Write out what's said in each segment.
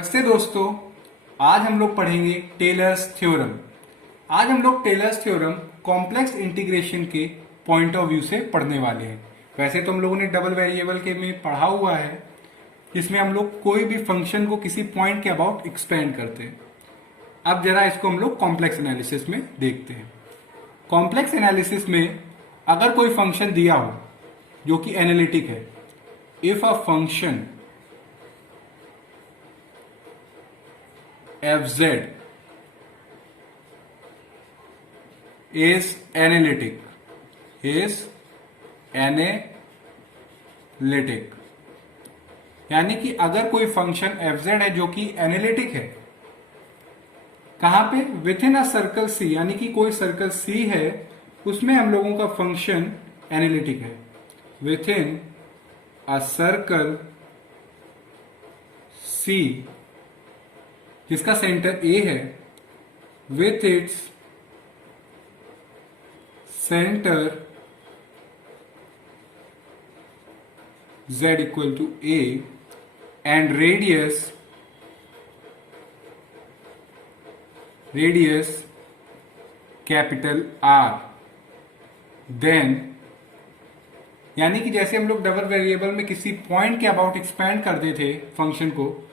नमस्ते दोस्तों। आज हम लोग पढ़ेंगे टेलर्स थ्योरम। आज हम लोग टेलर्स थ्योरम कॉम्प्लेक्स इंटीग्रेशन के पॉइंट ऑफ व्यू से पढ़ने वाले हैं। वैसे तो हम लोगों ने डबल वेरिएबल के में पढ़ा हुआ है, जिसमें हम लोग कोई भी फंक्शन को किसी पॉइंट के अबाउट एक्सपेंड करते हैं। अब जरा इसको हम लोग कॉम्प्लेक्स एनालिसिस में देखते हैं। कॉम्प्लेक्स एनालिसिस में अगर कोई फंक्शन दिया हो जो कि एनालिटिक है, if a function fz is analytic यानी कि अगर कोई फंक्शन fz है जो कि एनालिटिक है, कहां पे? विथ इन अ सर्कल सी, यानी कि कोई सर्कल सी है उसमें हम लोगों का फंक्शन एनालिटिक है। Within a circle C जिसका सेंटर ए है, with its center z equal to A and radius capital R, then यानी कि जैसे हम लोग डबल वेरिएबल में किसी पॉइंट के अबाउट एक्सपेंड करते थे फंक्शन को,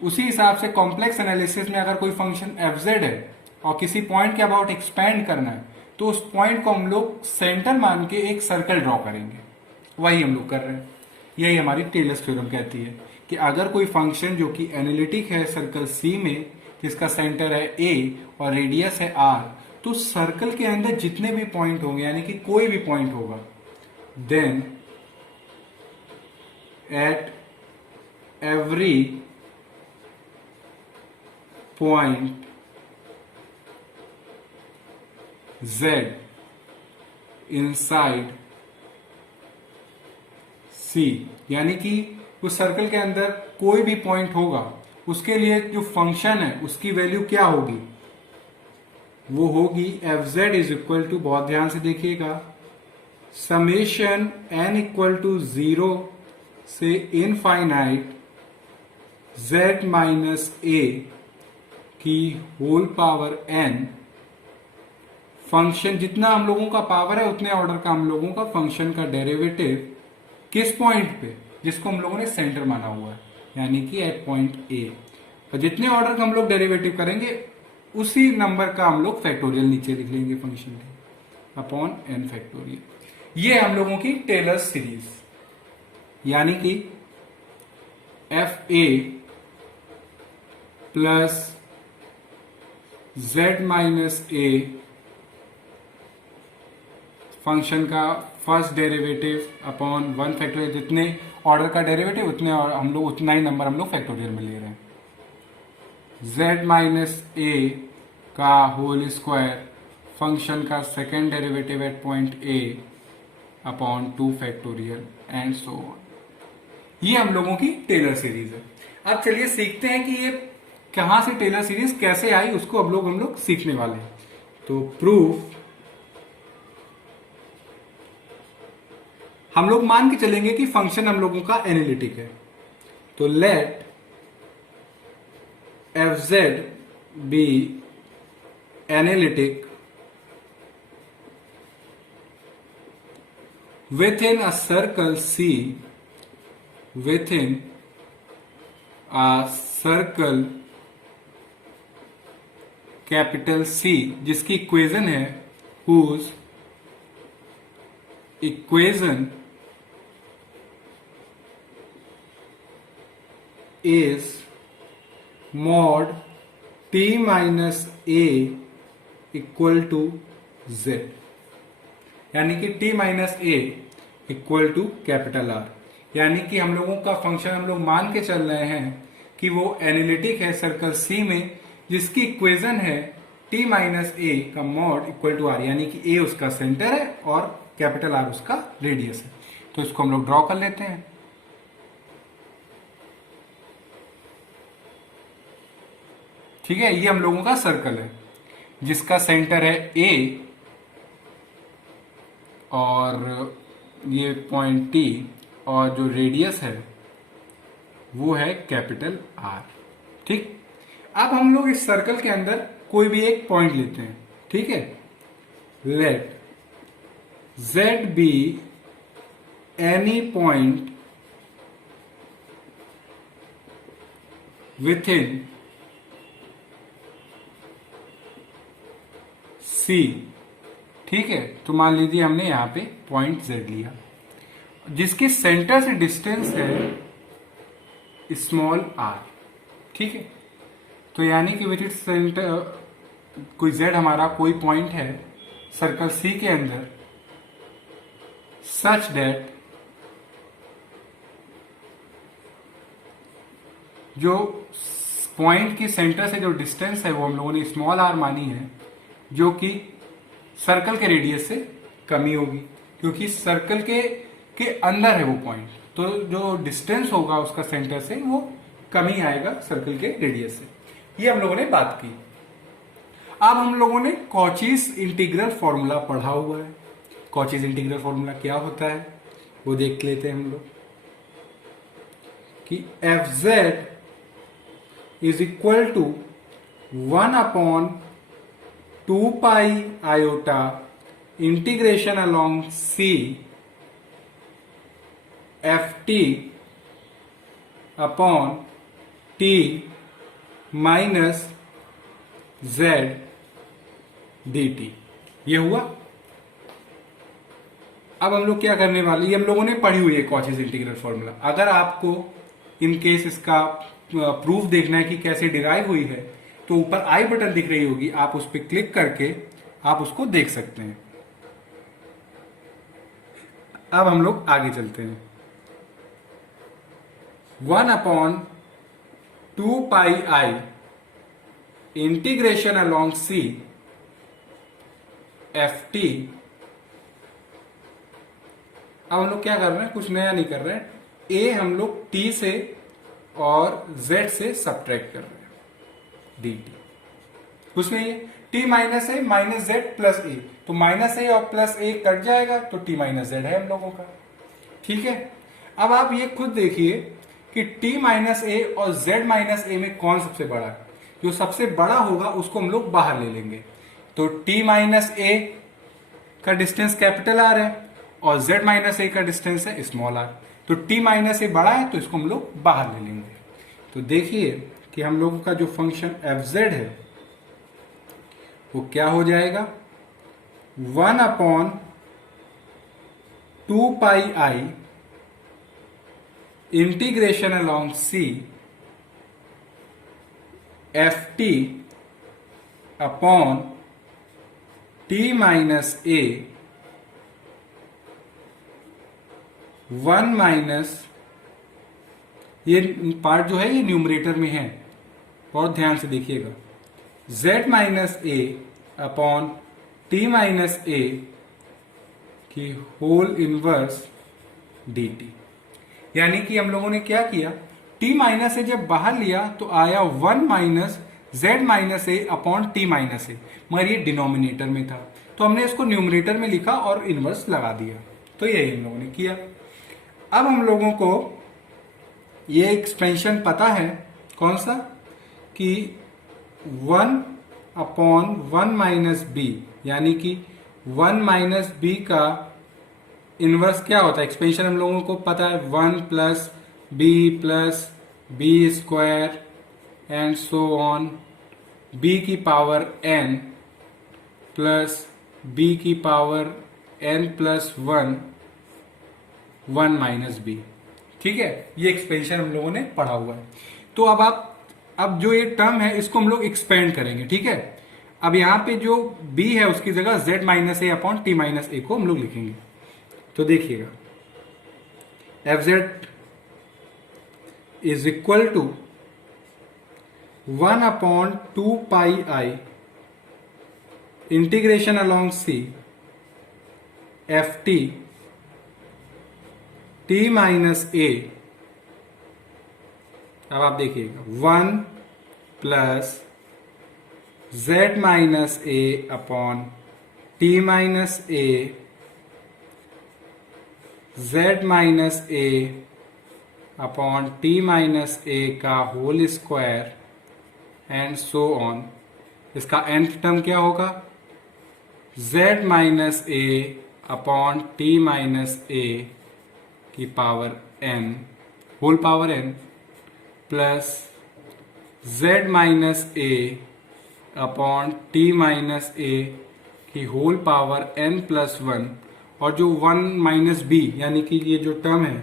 उसी हिसाब से कॉम्प्लेक्स एनालिसिस में अगर कोई फंक्शन fz है और किसी पॉइंट के अबाउट एक्सपेंड करना है तो उस पॉइंट को हम लोग सेंटर मान के एक सर्कल ड्रॉ करेंगे। वही हम लोग कर रहे हैं। यही हमारी टेलर्स थ्योरम कहती है कि अगर कोई फंक्शन जो कि एनालिटिक है सर्कल सी में, जिसका सेंटर है a और रेडियस है r, तो सर्कल के अंदर जितने भी पॉइंट होंगे, यानी कि कोई भी पॉइंट होगा, then at every point z inside c, यानी कि उस सर्कल के अंदर कोई भी पॉइंट होगा, उसके लिए जो फंक्शन है उसकी वैल्यू क्या होगी? वो होगी fz इज इक्वल टू, बहुत ध्यान से देखिएगा, समेशन n इक्वल टू 0 से इनफाइनाइट z माइनस a की होल पावर n। फंक्शन जितना हम लोगों का पावर है उतने ऑर्डर का हम लोगों का फंक्शन का डेरिवेटिव किस पॉइंट पे? जिसको हम लोगों ने सेंटर माना हुआ है, यानी कि एट पॉइंट ए। और जितने ऑर्डर का हम लोग डेरिवेटिव करेंगे उसी नंबर का हम लोग फैक्टोरियल नीचे लिख लेंगे फंक्शन के, अपॉन एन फैक्टोरियल। ये हम लोगों की टेलर्स सीरीज, यानी कि f a plus z minus a function का first derivative upon one factorial. जितने ऑर्डर का डेरिवेटिव उतने हम लोग उतना ही नंबर हम लोग फैक्टोरियल में ले रहे हैं। z माइनस ए का होल स्क्वायर फंक्शन का second derivative at point a upon 2 factorial and so on. ये हम लोगों की टेलर सीरीज है। अब चलिए सीखते हैं कि ये कहां से टेलर सीरीज कैसे आई, उसको अब हम लोग सीखने वाले हैं। तो प्रूफ हम लोग मान के चलेंगे कि फंक्शन हम लोगों का एनालिटिक है, तो let fz be analytic within a circle C, within a circle capital C, जिसकी इक्वेशन है whose equation is mod t minus a equal to z, यानी कि t minus a equal to capital R। यानी कि हम लोगों का function हम लोग मान के चल रहे हैं कि वो एनालिटिक है सर्कल C में, जिसकी इक्वेशन है t माइनस a का मॉड इक्वल टू R, यानी कि a उसका सेंटर है और कैपिटल R उसका रेडियस है। तो इसको हम लोग ड्रॉ कर लेते हैं। ठीक है, ये हम लोगों का सर्कल है जिसका सेंटर है A और ये पॉइंट T और जो रेडियस है वो है कैपिटल R। ठीक। अब हम लोग इस सर्कल के अंदर कोई भी एक पॉइंट लेते हैं, ठीक है। Let z be any point within C, ठीक है। तो मान लीजिए हमने यहां पे पॉइंट Z लिया जिसके सेंटर से डिस्टेंस है स्मॉल r, ठीक है। तो यानी कि विथ इट्स सेंटर कोई Z हमारा कोई पॉइंट है सर्कल C के अंदर सच दैट जो पॉइंट की सेंटर से जो डिस्टेंस है वो हम लोगों ने स्मॉल r मानी है, जो कि सर्कल के रेडियस से कमी होगी, क्योंकि सर्कल के अंदर है वो पॉइंट, तो जो डिस्टेंस होगा उसका सेंटर से वो कमी आएगा सर्कल के रेडियस से। ये हम लोगों ने बात की। अब हम लोगों ने कॉचीज इंटीग्रल फॉर्मूला पढ़ा हुआ है। कॉचीज इंटीग्रल फॉर्मूला क्या होता है वो देख लेते हैं हम लोग कि F Z is equal to 1/2 pi iota integration along C F T upon T minus Z D T. ये हुआ। अब हम लोग क्या करने वाले, ये हम लोगों ने पढ़ी हुई है कॉचीज इंटीग्रल फॉर्मूला। अगर आपको इन केस इसका प्रूफ देखना है कि कैसे डिराइव हुई है तो ऊपर आई बटन दिख रही होगी, आप उस पर क्लिक करके आप उसको देख सकते हैं। अब हम लोग आगे चलते हैं। 1/2 pi i integration along C F t. अब हम लोग क्या कर रहे हैं, कुछ नया नहीं कर रहे हैं। ए हम लोग टी से और जेड से सब्ट्रैक्ट कर रहे हैं, डी टी कुछ नहीं है। टी माइनस ए माइनस जेड प्लस ए, तो माइनस ए और प्लस ए कट जाएगा तो टी माइनस जेड है हम लोगों का, ठीक है। अब आप ये खुद देखिए कि टी माइनस ए और जेड माइनस ए में कौन सबसे बड़ा है। जो सबसे बड़ा होगा उसको हम लोग बाहर ले लेंगे। तो टी माइनस ए का डिस्टेंस कैपिटल आर है और z माइनस ए का डिस्टेंस है स्मॉल आर, तो t माइनस ए बड़ा है तो इसको हम लोग बाहर ले लेंगे। तो देखिए कि हम लोगों का जो फंक्शन एफ जेड है वो क्या हो जाएगा, 1/2 pi i integration along C F T upon T minus a 1 minus, ये पार्ट जो है ये न्यूमरेटर में है, बहुत ध्यान से देखिएगा, z minus a upon T minus ए की होल इनवर्स डी टी। यानी कि हम लोगों ने क्या किया, t माइनस ए जब बाहर लिया तो आया 1 minus z minus a upon T minus ए, मगर ये डिनोमिनेटर में था तो हमने इसको न्यूमरेटर में लिखा और इनवर्स लगा दिया। तो यही हम लोगों ने किया। अब हम लोगों को ये एक्सपेंशन पता है कौन सा, कि 1/1 माइनस बी, यानी कि 1 माइनस बी का इनवर्स क्या होता है। एक्सपेंशन हम लोगों को पता है 1 plus B square and so on, B की पावर n प्लस बी की power n plus 1 minus B, ठीक है। ये एक्सपेंशन हम लोगों ने पढ़ा हुआ है। तो अब जो ये टर्म है इसको हम लोग एक्सपेंड करेंगे, ठीक है। अब यहां पे जो b है उसकी जगह z minus a upon T minus a को हम लोग लिखेंगे। तो देखिएगा f Z is equal to 1/2 pi i integration along C F t t minus a. अब आप देखिएगा 1 plus z minus a upon T minus a, z minus a upon T minus a का whole square and so on. इसका nth term क्या होगा, z minus a upon T minus ए की power n whole power n plus z minus a upon T minus ए की whole power n plus one, और जो 1 minus B यानी कि ये जो टर्म है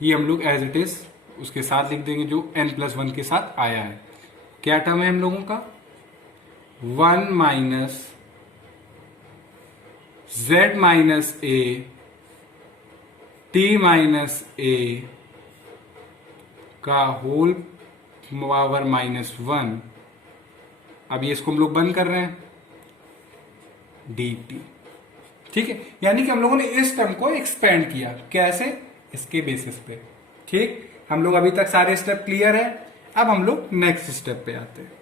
ये हम लोग एज इट इज उसके साथ लिख देंगे जो n प्लस वन के साथ आया है। क्या टर्म है हम लोगों का, 1 minus z minus a t minus a का होल पावर माइनस वन। अब ये इसको हम लोग बंद कर रहे हैं dt, ठीक है। यानी कि हम लोगों ने इस टर्म को एक्सपेंड किया, कैसे, इसके बेसिस पे, ठीक। हम लोग अभी तक सारे स्टेप क्लियर है। अब हम लोग नेक्स्ट स्टेप पे आते हैं।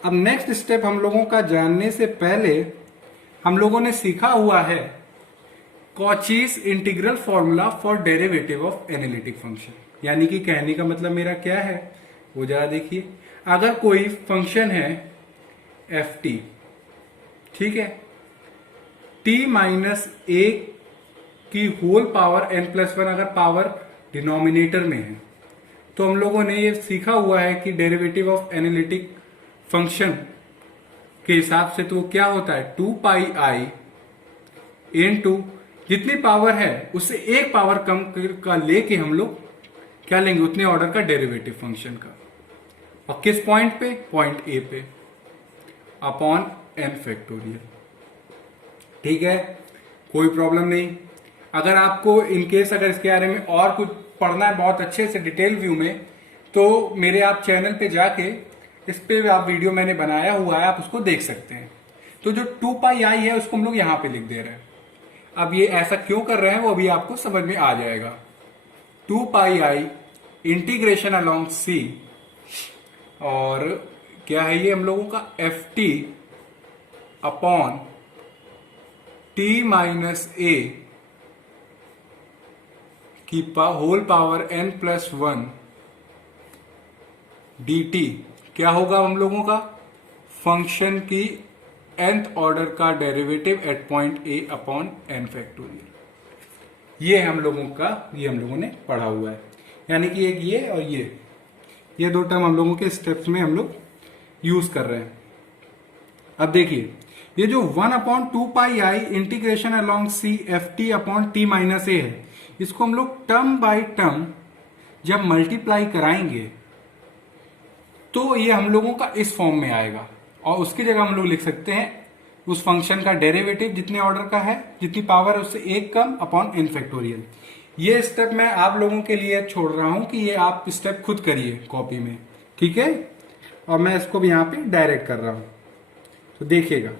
अब नेक्स्ट स्टेप हम लोगों का जानने से पहले हम लोगों ने सीखा हुआ है Cauchy's integral formula for derivative of analytic function. यानी कि कहने का मतलब मेरा क्या है वो जरा देखिए। अगर कोई फंक्शन है एफ टी, ठीक है, टी माइनस ए की whole power N plus one अगर पावर डिनोमिनेटर में है, तो हम लोगों ने ये सीखा हुआ है कि डेरिवेटिव ऑफ एनालिटिक फंक्शन के हिसाब से तो क्या होता है 2 पाई आई इनटू जितनी पावर है उससे एक पावर कम का लेके हम लोग क्या लेंगे, उतने ऑर्डर का डेरिवेटिव फंक्शन का, और किस पॉइंट पे, पॉइंट ए पे, अपॉन एन फैक्टोरियल, ठीक है। कोई प्रॉब्लम नहीं। अगर आपको इनकेस अगर इसके बारे में और कुछ पढ़ना है बहुत अच्छे से डिटेल व्यू में, तो मेरे आप चैनल पे जाके इस पे आप वीडियो मैंने बनाया हुआ है, आप उसको देख सकते हैं। तो जो 2 पाई आई है उसको हम लोग यहां पे लिख दे रहे हैं। अब ये ऐसा क्यों कर रहे हैं वो अभी आपको समझ में आ जाएगा। 2 पाई आई इंटीग्रेशन अलोंग सी, और क्या है ये हम लोगों का f T upon T minus ए की whole power N plus one d t क्या होगा हम लोगों का, फंक्शन की nth ऑर्डर का derivative at point a upon n factorial. ये हम लोगों का, ये हम लोगों ने पढ़ा हुआ है। यानी कि एक ये और ये दो टर्म हम लोगों के स्टेप्स में हम लोग यूज कर रहे हैं। अब देखिए ये जो 1 upon 2 pi i integration along C F T upon T minus a है, इसको हम लोग टर्म बाय टर्म जब मल्टीप्लाई कराएंगे तो ये हम लोगों का इस फॉर्म में आएगा, और उसकी जगह हम लोग लिख सकते हैं उस फंक्शन का डेरिवेटिव जितने ऑर्डर का है, जितनी पावर है उससे एक कम अपॉन एन फैक्टोरियल। ये स्टेप मैं आप लोगों के लिए छोड़ रहा हूं कि ये आप स्टेप खुद करिए कॉपी में, ठीक है। और मैं इसको भी यहां पे डायरेक्ट कर रहा हूं, तो देखिएगा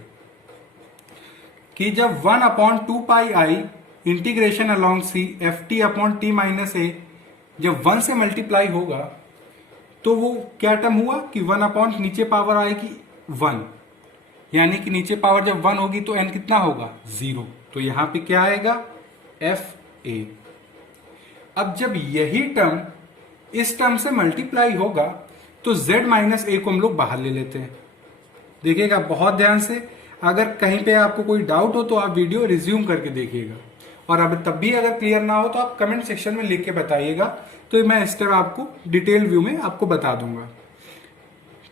कि जब 1 upon 2 pi i integration along C F T upon T minus a जब 1 से मल्टीप्लाई होगा तो वो क्या टर्म हुआ कि 1 अपॉन नीचे पावर आएगी 1, यानी कि नीचे पावर जब 1 होगी तो n कितना होगा 0, तो यहां पे क्या आएगा एफ ए। अब जब यही टर्म इस टर्म से मल्टीप्लाई होगा तो z माइनस ए को हम लोग बाहर ले लेते हैं। देखिएगा बहुत ध्यान से, अगर कहीं पे आपको कोई डाउट हो तो आप वीडियो रिज्यूम करके देखिएगा, और अब तब भी अगर क्लियर ना हो तो आप कमेंट सेक्शन में लिख के बताइएगा, तो मैं इस तरह आपको डिटेल व्यू में आपको बता दूंगा।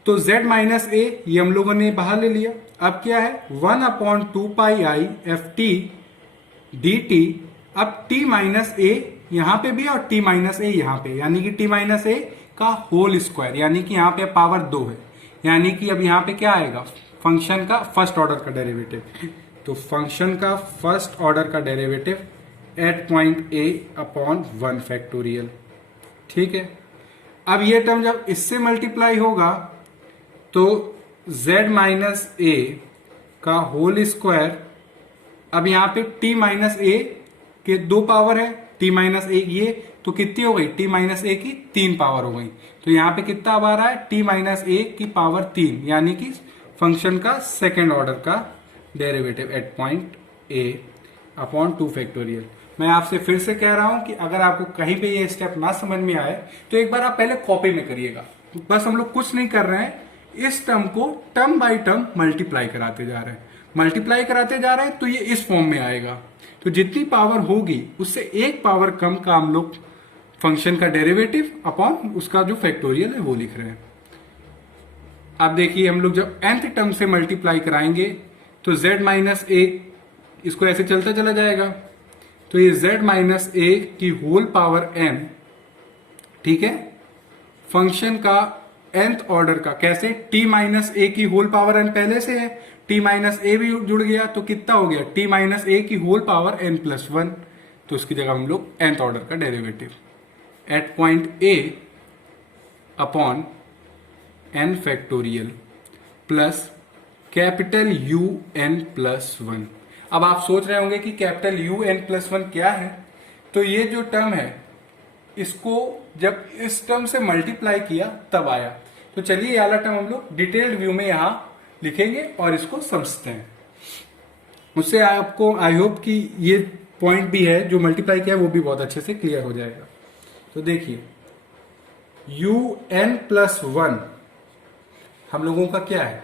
तो z माइनस ए ये हम लोगों ने बाहर ले लिया। अब क्या है 1 upon 2 pi I F T D T. अब t माइनस ए यहां पे भी और t माइनस ए यहां पे, यानी कि t माइनस ए का होल स्क्वायर, यानी कि यहां पे पावर 2 है, यानी कि अब यहां पे क्या आएगा फंक्शन का फर्स्ट ऑर्डर का डेरिवेटिव। तो फंक्शन का फर्स्ट ऑर्डर का derivative at point a upon 1 factorial, ठीक है। अब ये टर्म जब इससे मल्टीप्लाई होगा तो z माइनस ए का होल स्क्वायर, अब यहां पे t माइनस ए के 2 पावर है, t माइनस ए ये तो कितनी हो गई, t माइनस ए की 3 पावर हो गई, तो यहां पे कितना आ रहा है t माइनस ए की पावर 3, यानी कि फंक्शन का सेकेंड ऑर्डर का derivative at point a upon 2 factorial. मैं आपसे फिर से कह रहा हूं कि अगर आपको कहीं पे ये स्टेप ना समझ में आए तो एक बार आप पहले कॉपी में करिएगा। बस हम लोग कुछ नहीं कर रहे हैं, इस टर्म को टर्म बाय टर्म मल्टीप्लाई कराते जा रहे हैं तो ये इस फॉर्म में आएगा। तो जितनी पावर होगी उससे एक पावर कम का हम लोग फंक्शन का डेरिवेटिव अपॉन उसका जो फैक्टोरियल है वो लिख रहे हैं। अब देखिए हम लोग जब nth टर्म से मल्टीप्लाई कराएंगे तो z माइनस ए, इसको ऐसे चलता चला जाएगा, तो ये z माइनस ए की होल पावर n, ठीक है, फंक्शन का nth ऑर्डर का, कैसे, t माइनस ए की होल पावर n पहले से है, t माइनस ए भी जुड़ गया तो कितना हो गया, t माइनस ए की होल पावर n प्लस 1, तो उसकी जगह हम लोग nth ऑर्डर का derivative at point a upon n factorial plus capital U n plus 1। अब आप सोच रहे होंगे कि कैपिटल U n प्लस 1 क्या है, तो ये जो टर्म है इसको जब इस टर्म से मल्टीप्लाई किया तब आया। तो चलिए ये वाला टर्म हम लोग डिटेल्ड व्यू में यहां लिखेंगे और इसको समझते हैं। उससे आपको आई होप कि ये पॉइंट भी है जो मल्टीप्लाई किया है वो भी बहुत अच्छे से क्लियर हो जाएगा। तो देखिए u n प्लस 1 हम लोगों का क्या है,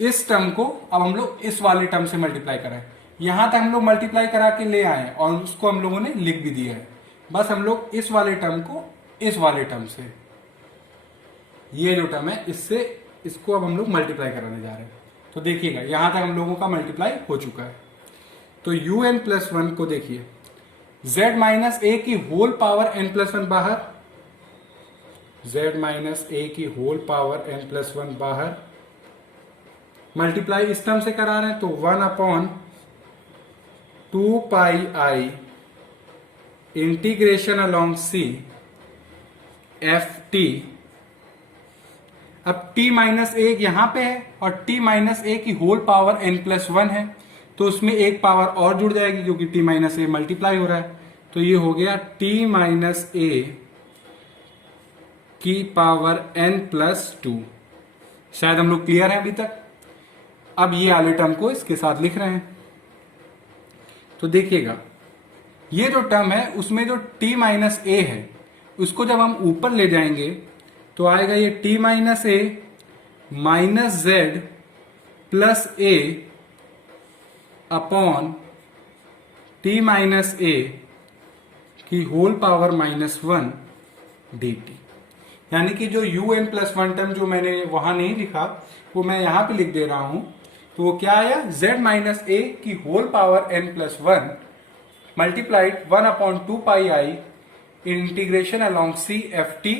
इस टर्म को अब हम लोग इस वाले टर्म से मल्टीप्लाई कराएं, यहां तक हम लोग मल्टीप्लाई करा के ले आए और उसको हम लोगों ने लिख भी दिया है। बस हम लोग इस वाले टर्म को इस वाले टर्म से, ये जो टर्म है इससे इसको अब हम लोग मल्टीप्लाई कराने जा रहे हैं। तो देखिएगा यहां तक हम लोगों का मल्टीप्लाई हो चुका है। तो u n प्लस 1 को देखिए, z माइनस ए की होल पावर n प्लस 1 बाहर, z माइनस ए की होल पावर n प्लस 1 बाहर, मल्टीप्लाई इस टर्म से करा रहे हैं तो 1 upon 2 pi i integration along C F t. अब t माइनस ए यहां पे है और t माइनस ए की होल पावर n प्लस 1 है, तो उसमें एक पावर और जुड़ जाएगी क्योंकि t माइनस ए मल्टीप्लाई हो रहा है। तो ये हो गया t माइनस ए की पावर n प्लस 2। शायद हम लोग क्लियर हैं अभी तक। अब ये वाले टर्म को इसके साथ लिख रहे हैं। तो देखिएगा ये जो टर्म है उसमें जो t माइनस ए है उसको जब हम ऊपर ले जाएंगे तो आएगा ये t माइनस ए माइनस जेड प्लस ए अपॉन t माइनस ए की होल पावर माइनस 1 dt। यानी कि जो u n प्लस 1 टर्म जो मैंने वहां नहीं लिखा वो मैं यहां पे लिख दे रहा हूं। तो वो क्या आया, z माइनस ए की whole power n plus 1 multiplied 1 upon 2 pi i integration along C F t.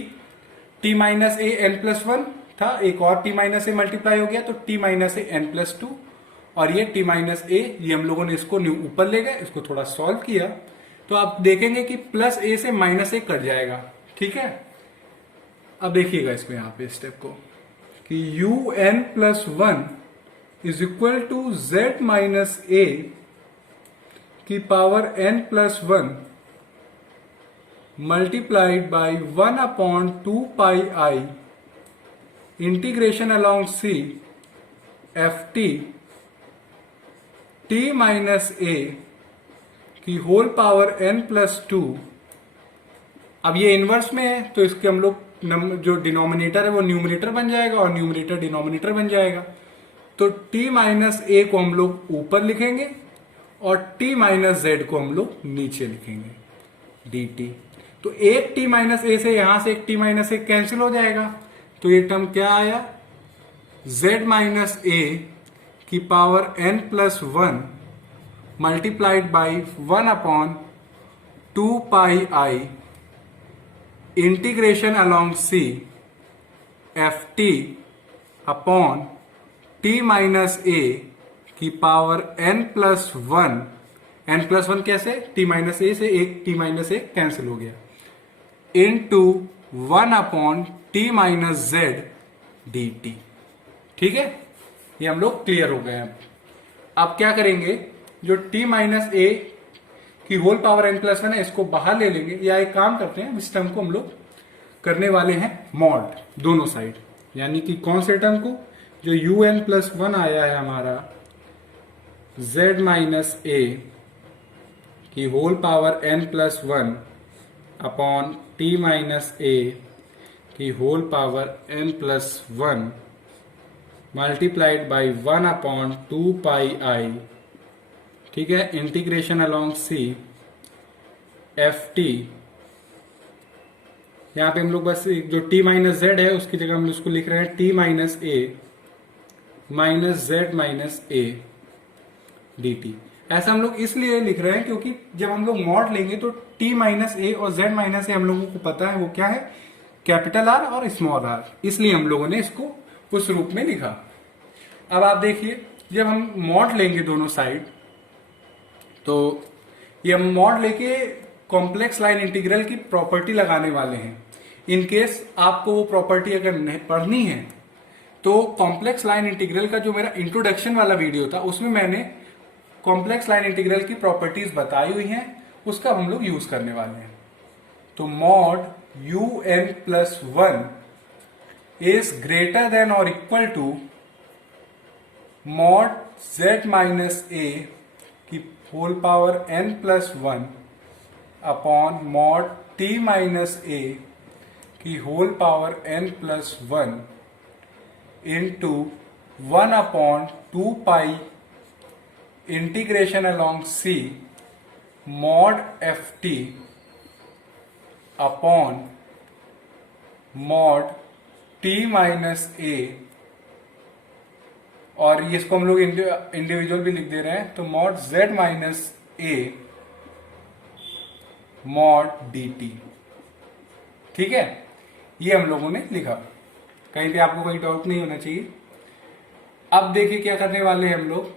t minus a n plus 1 था, एक और t माइनस ए मल्टीप्लाई हो गया तो t minus a n plus 2, और ये t माइनस ए, ये हम लोगों ने इसको ऊपर ले गए, इसको थोड़ा सॉल्व किया तो आप देखेंगे कि प्लस ए से माइनस ए कट जाएगा। ठीक है, अब देखिएगा इसको यहां पे स्टेप को कि u n plus 1 is equal to z minus ए की power n plus 1 multiplied by 1 upon 2 pi i integration along C F t t minus ए की होल पावर n प्लस 2। अब ये इनवर्स में है तो इसके हम लोग जो डिनोमिनेटर है वो न्यूमरेटर बन जाएगा और न्यूमरेटर डिनोमिनेटर बन जाएगा। तो t माइनस ए को हम लोग ऊपर लिखेंगे और t माइनस जेड को हम लोग नीचे लिखेंगे dt। तो एक t माइनस ए से यहां से एक t माइनस ए कैंसिल हो जाएगा, तो ये टर्म क्या आया, z माइनस ए की power n plus 1 multiplied by 1 upon 2 pi i integration along C F T upon t minus ए की power n plus 1। n plus 1 कैसे, t माइनस ए से एक t माइनस ए कैंसिल हो गया, into 1 upon t minus Z dt। ठीक है, ये हम लोग क्लियर हो गए हैं। अब क्या करेंगे, जो t माइनस ए की होल पावर n प्लस 1 है इसको बाहर ले लेंगे, या एक काम करते हैं इस टर्म को हम लोग करने वाले हैं मॉड दोनों साइड, यानी कि कौन से टर्म को, जो u n प्लस 1 आया है हमारा z माइनस ए की whole power n plus 1 upon t minus ए की whole power n plus 1 multiplied by 1/2 pi, ठीक है, integration along C F t. यहाँ पे हम लोग बस जो t माइनस जेड है उसकी जगह हम उसको लिख रहे हैं t minus A minus Z minus A D T. ऐसा हम लोग इसलिए लिख रहे हैं क्योंकि जब हम लोग मॉड लेंगे तो t माइनस ए और z माइनस ए हम लोगों को पता है वो क्या है, कैपिटल आर और स्मॉल आर, इसलिए हम लोगों ने इसको उस रूप में लिखा। अब आप देखिए जब हम मॉड लेंगे दोनों साइड, तो ये हम मॉड लेके कॉम्प्लेक्स लाइन इंटीग्रल की प्रॉपर्टी लगाने वाले हैं। इन केस आपको वो प्रॉपर्टी अगर नहीं पढ़नी है तो कॉम्प्लेक्स लाइन इंटीग्रल का जो मेरा इंट्रोडक्शन वाला वीडियो था उसमें मैंने कॉम्प्लेक्स लाइन इंटीग्रल की प्रॉपर्टीज बताई हुई हैं, उसका हम लोग यूज करने वाले हैं। तो mod u n plus 1 is greater than और equal to mod z minus ए की whole power n plus 1 upon mod t minus ए की whole power n plus 1 into 1/2 integration along c mod F T upon mod t minus a, और इसको हम लोग individual भी लिख दे रहे हैं, तो mod z minus A mod d T. ठीक है, ये हम लोगों ने लिखा, कहीं पे आपको कोई डाउट नहीं होना चाहिए। अब देखिए क्या करने वाले हैं हम लोग,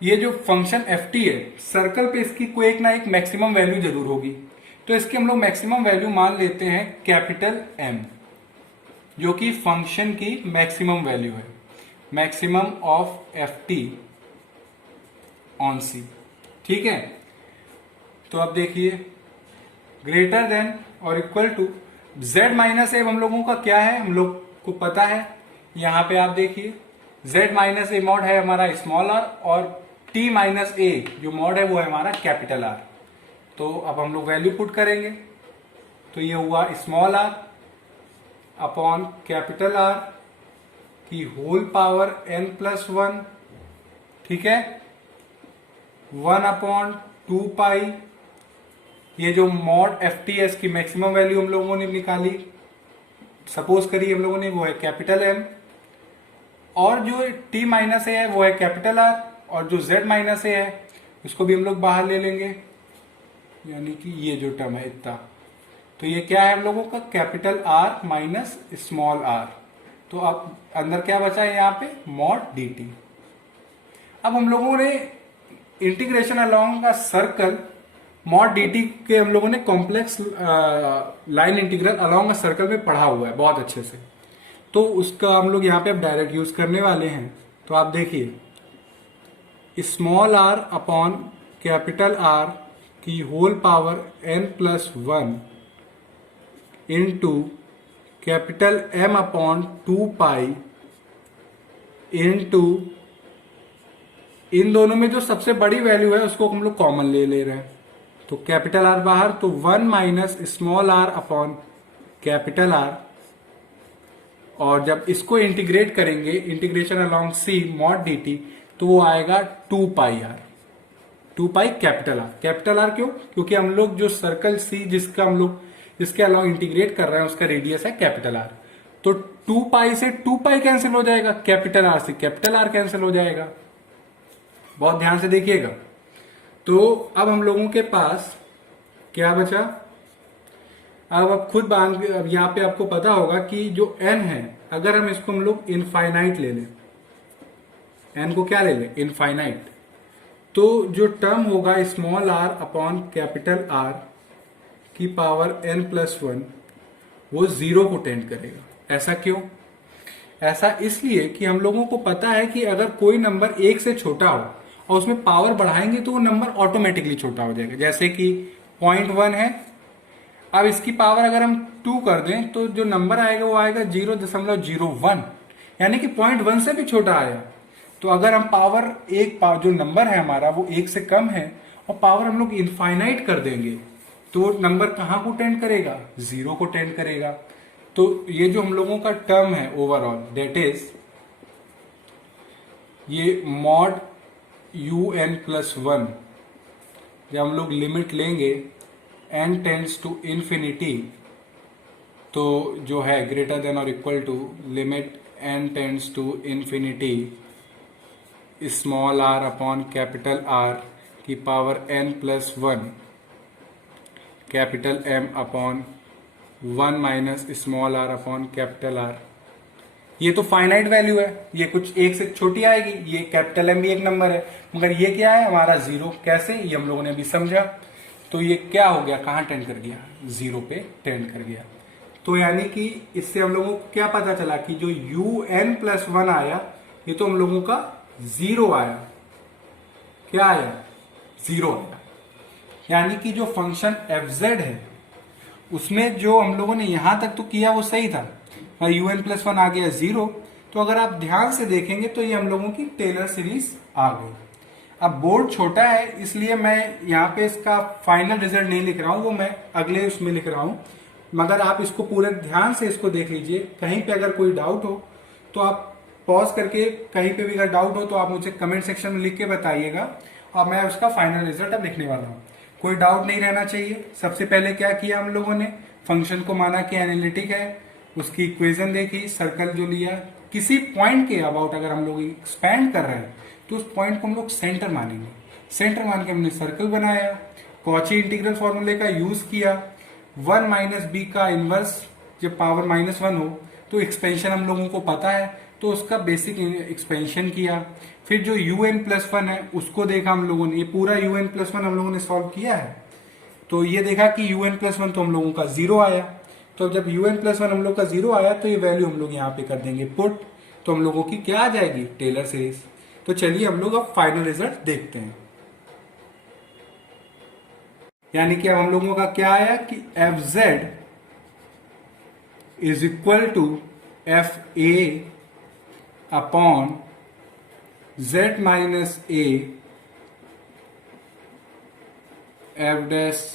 ये जो फंक्शन एफ टी है सर्कल पे इसकी कोई एक ना एक मैक्सिमम वैल्यू जरूर होगी, तो इसकी हम लोग मैक्सिमम वैल्यू मान लेते हैं कैपिटल एम, जो कि फंक्शन की मैक्सिमम वैल्यू है, maximum of f t on c. ठीक है, तो अब देखिए ग्रेटर देन और equal to z minus a हम लोगों का क्या है, हम लोग को पता है। यहां पे आप देखिए z माइनस ए मॉड है हमारा स्मॉल आर, और t माइनस ए जो मॉड है वो है हमारा कैपिटल आर। तो अब हम लोग वैल्यू पुट करेंगे, तो ये हुआ small are upon capital are की होल पावर n प्लस 1, ठीक है, 1/2 पाई। ये जो मॉड एफ टी एस की मैक्सिमम वैल्यू हम लोगों ने निकाली, सपोज करिए हम लोगों ने, वो है कैपिटल एम, और जो t माइनस ए है वो है कैपिटल आर, और जो z माइनस ए है उसको भी हम लोग बाहर ले लेंगे, यानी कि ये जो टर्म है इतना, तो ये क्या है हम लोगों का capital R minus small R. तो अब अंदर क्या बचा है यहाँ पे, मॉड डी टी। अब हम लोगों ने integration along a circle mod d T के हम लोगों ने complex line integral along a circle में पढ़ा हुआ है बहुत अच्छे से, तो उसका हम लोग यहाँ पे अब डायरेक्ट यूज करने वाले हैं। तो आप देखिए small are upon capital are की whole power n plus 1 into capital m upon 2 pi into इन दोनों में जो सबसे बड़ी वैल्यू है उसको हम लोग कॉमन ले रहे हैं, तो कैपिटल आर बाहर, तो 1 minus small are upon capital r, और जब इसको इंटीग्रेट करेंगे integration along c mod d t, तो वो आएगा 2 pi r, 2 pi capital r. Capital r क्यों, क्योंकि हम लोग जो सर्कल सी जिसका हम लोग जिसके अलावा इंटीग्रेट कर रहे हैं उसका रेडियस है कैपिटल आर, तो 2 पाई से 2 पाई कैंसिल हो जाएगा, कैपिटल आर से कैपिटल आर कैंसिल हो जाएगा। बहुत ध्यान से देखिएगा। तो अब हम लोगों के पास क्या बचा, अब आप खुद अब यहाँ पे आपको पता होगा कि जो n है अगर हम इसको हम लोग इनफाइनाइट ले लें, n को क्या ले लें, इनफाइनाइट, तो जो टर्म होगा small are upon capital are की पावर n प्लस 1 वो 0 को टेंड करेगा। ऐसा क्यों, ऐसा इसलिए कि हम लोगों को पता है कि अगर कोई नंबर 1 से छोटा हो और उसमें पावर बढ़ाएंगे तो वो नंबर ऑटोमेटिकली छोटा हो जाएगा। जैसे कि 0.1 है, अब इसकी पावर अगर हम 2 कर दें तो जो नंबर आएगा वो आएगा 0.01, यानी कि 0.1 से भी छोटा आया। तो अगर हम पावर जो नंबर है हमारा वो 1 से कम है और पावर हम लोग इनफाइनाइट कर देंगे तो नंबर कहाँ को टेंड करेगा, 0 को टेंड करेगा। तो ये जो हम लोगों का टर्म है ओवरऑल, दैट इज ये मॉड un+1 जब हम लोग लिमिट लेंगे n टेंड्स टू इन्फिनिटी, तो जो है ग्रेटर देन और equal to limit n tends to infinity small r upon capital R की power n+1 capital M upon 1 minus small r upon capital R। ये तो फाइनाइट वैल्यू है, ये कुछ एक से छोटी आएगी, ये कैपिटल M भी एक नंबर है, मगर ये क्या है हमारा जीरो। कैसे, ये हम लोगों ने अभी समझा। तो ये क्या हो गया, कहाँ टेंड कर गया, जीरो पे टेंड कर गया। तो यानी कि इससे हम लोगों को क्या पता चला कि जो un+1 आया ये तो हम लोगों का जीरो आया। क्या आया, जीरो आया। यानी कि जो फंक्शन fz है उसमें जो हम लोगों ने यहां तक तो किया वो सही था, un+1 आ गया जीरो। तो अगर आप ध्यान से देखेंगे तो ये हम लोगों की टेलर सीरीज आ गई। अब बोर्ड छोटा है इसलिए मैं यहाँ पे इसका फाइनल रिजल्ट नहीं लिख रहा हूँ, वो मैं अगले उसमें लिख रहा हूँ। मगर आप इसको पूरे ध्यान से इसको देख लीजिए। कहीं पे अगर कोई डाउट हो तो आप पॉज करके, कहीं पे भी अगर डाउट हो तो आप मुझे कमेंट सेक्शन में लिख के बताइएगा और मैं उसका फाइनल रिजल्ट अब लिखने वाला हूँ। कोई डाउट नहीं रहना चाहिए। सबसे पहले क्या किया हम लोगों ने, फंक्शन को माना कि एनालिटिक है, उसकी इक्वेशन देखी, सर्कल जो लिया, किसी पॉइंट के अबाउट अगर हम लोग एक्सपैंड कर रहे हैं तो उस पॉइंट को हम लोग सेंटर मानेंगे। सेंटर मान के हमने सर्कल बनाया, कॉची इंटीग्रल फॉर्मूले का यूज किया, 1 माइनस बी का इनवर्स जब पावर -1 हो तो एक्सपेंशन हम लोगों को पता है तो उसका बेसिक एक्सपेंशन किया। फिर जो un+1 है उसको देखा हम लोगों ने, ये पूरा un+1 हम लोगों ने सॉल्व किया है। तो ये देखा कि un+1 तो हम लोगों का जीरो आया। तो जब un+1 हम लोग का जीरो आया तो ये वैल्यू हम लोग यहाँ पे कर देंगे पुट, तो हम लोगों की क्या आ जाएगी, टेलर सीरीज। तो चलिए हम लोग अब फाइनल रिजल्ट देखते हैं। यानी कि अब हम लोगों का क्या आया कि fz is equal to fa upon z minus a f dash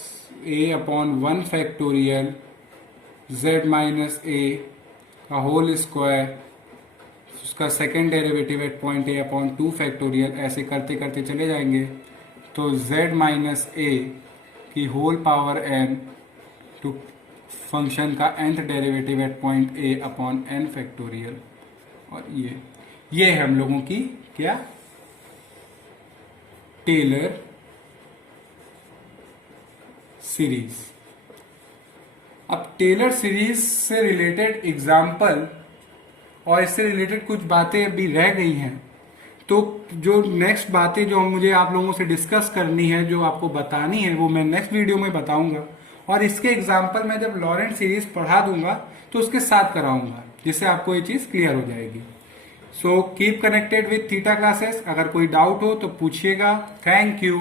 a upon 1 factorial z minus a का होल स्क्वायर, उसका second derivative at point a upon 2 factorial, ऐसे करते करते चले जाएंगे तो z माइनस a की whole power n to function का nth derivative at point a upon n factorial. और ये है हम लोगों की क्या, टेलर सीरीज। अब टेलर सीरीज से रिलेटेड एग्जाम्पल और इससे रिलेटेड कुछ बातें अभी रह गई हैं, तो जो नेक्स्ट बातें जो मुझे आप लोगों से डिस्कस करनी है, जो आपको बतानी है, वो मैं नेक्स्ट वीडियो में बताऊंगा। और इसके एग्जाम्पल मैं जब लॉरेंट सीरीज पढ़ा दूंगा तो उसके साथ कराऊंगा, जिससे आपको ये चीज क्लियर हो जाएगी। So keep connected with theta classes. अगर कोई डाउट हो तो पूछिएगा। Thank you.